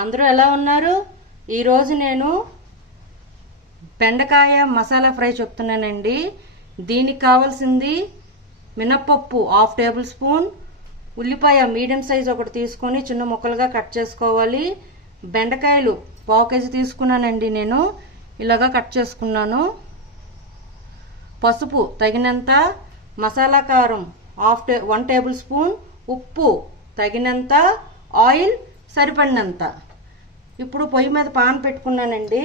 అందరూ ఎలా ఉన్నారు? ఈరోజు నేను బెండకాయ మసాలా ఫ్రై చెప్తున్నానండి. దీనికి కావాల్సింది మినప్పప్పు 1/2 టేబుల్ స్పూన్, ఉల్లిపాయ మీడియం సైజ్ ఒకటి తీసుకొని చిన్న ముక్కలుగా కట్ చేసుకోవాలి. బెండకాయలు 1/2 కేజీ తీసుకున్నానండి, నేను ఇలాగా కట్ చేసుకున్నాను. పసుపు తగినంత, మసాలా కారం 1 టేబుల్ స్పూన్, ఉప్పు తగినంత, ఆయిల్ సరిపడినంత. ఇప్పుడు పొయ్యి మీద పాన్ పెట్టుకున్నానండి.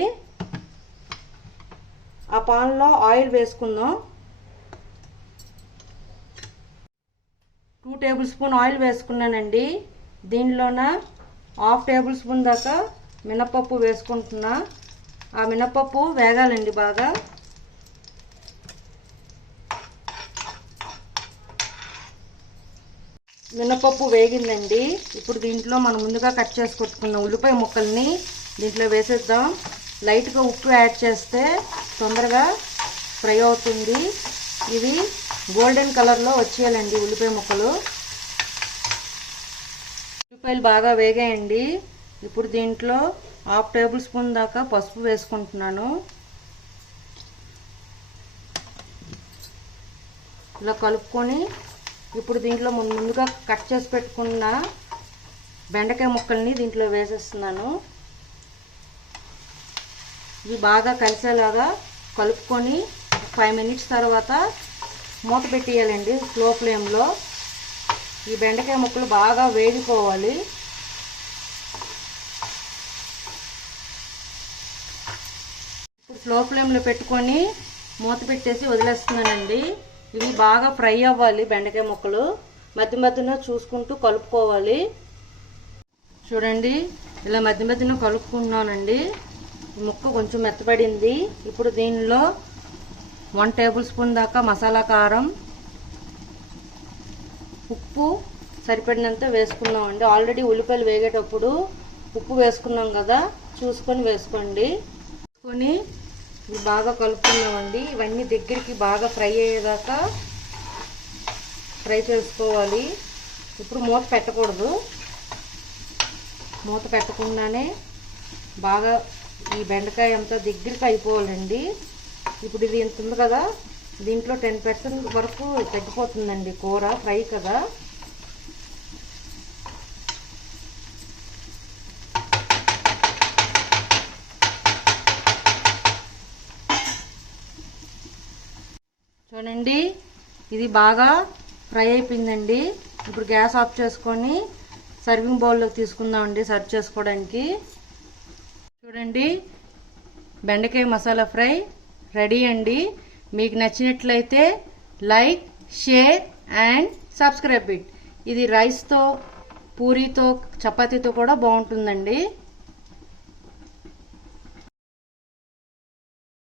ఆ పాన్లో ఆయిల్ వేసుకుందాం. 2 టేబుల్ స్పూన్ ఆయిల్ వేసుకున్నానండి. దీనిలోన 1/2 టేబుల్ స్పూన్ దాకా మినపప్పు వేసుకుంటున్నా. ఆ మినపప్పు వేగాలండి బాగా. మినపప్పు వేగిందండి. ఇప్పుడు దీంట్లో మనం ముందుగా కట్ చేసి కొట్టుకున్న ఉల్లిపాయ ముక్కల్ని దీంట్లో వేసేద్దాం. లైట్గా ఉప్పు యాడ్ చేస్తే తొందరగా ఫ్రై అవుతుంది. ఇవి గోల్డెన్ కలర్లో వచ్చేయాలండి ఉల్లిపాయ ముక్కలు. ఉల్లిపాయలు బాగా వేగాయండి. ఇప్పుడు దీంట్లో 1/2 టేబుల్ స్పూన్ దాకా పసుపు వేసుకుంటున్నాను. ఇలా కలుపుకొని ఇప్పుడు దీంట్లో ముందుగా కట్ చేసి పెట్టుకున్న బెండకాయ ముక్కల్ని దీంట్లో వేసేస్తున్నాను. ఇవి బాగా కలిసేలాగా కలుపుకొని 5 మినిట్స్ తర్వాత మూత పెట్టేయాలండి స్లో ఫ్లేమ్లో. ఈ బెండకాయ ముక్కలు బాగా వేగిపోవాలి. ఇప్పుడు స్లో ఫ్లేమ్లో పెట్టుకొని మూత పెట్టేసి వదిలేస్తున్నానండి. ఇవి బాగా ఫ్రై అవ్వాలి. బెండకాయ ముక్కలు మధ్య మధ్యలో చూసుకుంటూ కలుపుకోవాలి. చూడండి, ఇలా మధ్య మధ్యలో కలుపుకున్నానండి. ముక్క కొంచెం మెత్తపడింది. ఇప్పుడు దీనిలో 1 టేబుల్ స్పూన్ దాకా మసాలా కారం, ఉప్పు సరిపడినంత వేసుకున్నామండి. ఆల్రెడీ ఉల్లిపాయలు వేగేటప్పుడు ఉప్పు వేసుకున్నాం కదా, చూసుకొని వేసుకోండి. వేసుకొని ఇవి బాగా కలుపుకున్నామండి. ఇవన్నీ దగ్గరికి బాగా ఫ్రై అయ్యేదాకా ఫ్రై చేసుకోవాలి. ఇప్పుడు మూత పెట్టకూడదు. మూత పెట్టకుండానే బాగా ఈ బెండకాయ అంతా దగ్గరికి అయిపోవాలండి. ఇప్పుడు ఇది ఎంత ఉంది కదా, దీంట్లో 10% వరకు తగ్గిపోతుందండి కూర ఫ్రై కదా. చూడండి, ఇది బాగా ఫ్రై అయిపోయిందండి. ఇప్పుడు గ్యాస్ ఆఫ్ చేసుకొని సర్వింగ్ బౌల్లోకి తీసుకుందామండి సర్వ్ చేసుకోవడానికి. చూడండి, బెండకాయ మసాలా ఫ్రై రెడీ అండి. మీకు నచ్చినట్లయితే like, share and subscribe it. ఇది రైస్తో, పూరీతో, చపాతీతో కూడా బాగుంటుందండి.